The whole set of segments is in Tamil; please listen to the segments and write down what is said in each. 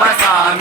My passar.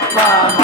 Baba.